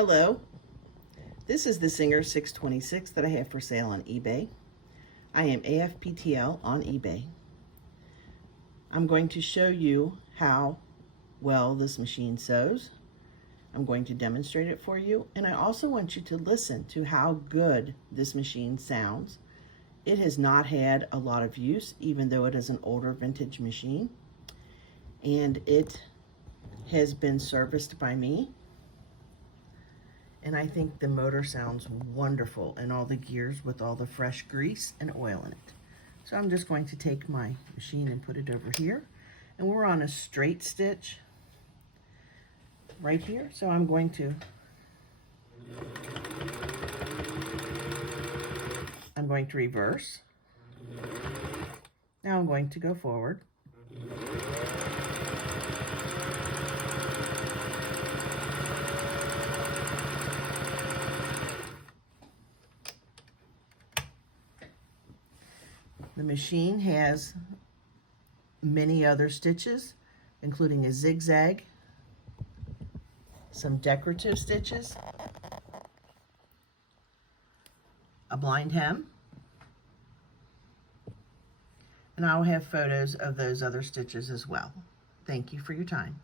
Hello, this is the Singer 626 that I have for sale on eBay. I am AFPTL on eBay. I'm going to show you how well this machine sews. I'm going to demonstrate it for you, and I also want you to listen to how good this machine sounds. It has not had a lot of use, even though it is an older vintage machine, and it has been serviced by me. And I think the motor sounds wonderful, and all the gears with all the fresh grease and oil in it. So I'm just going to take my machine and put it over here, and we're on a straight stitch right here. So I'm going to reverse. Now I'm going to go forward. The machine has many other stitches, including a zigzag, some decorative stitches, a blind hem, and I'll have photos of those other stitches as well. Thank you for your time.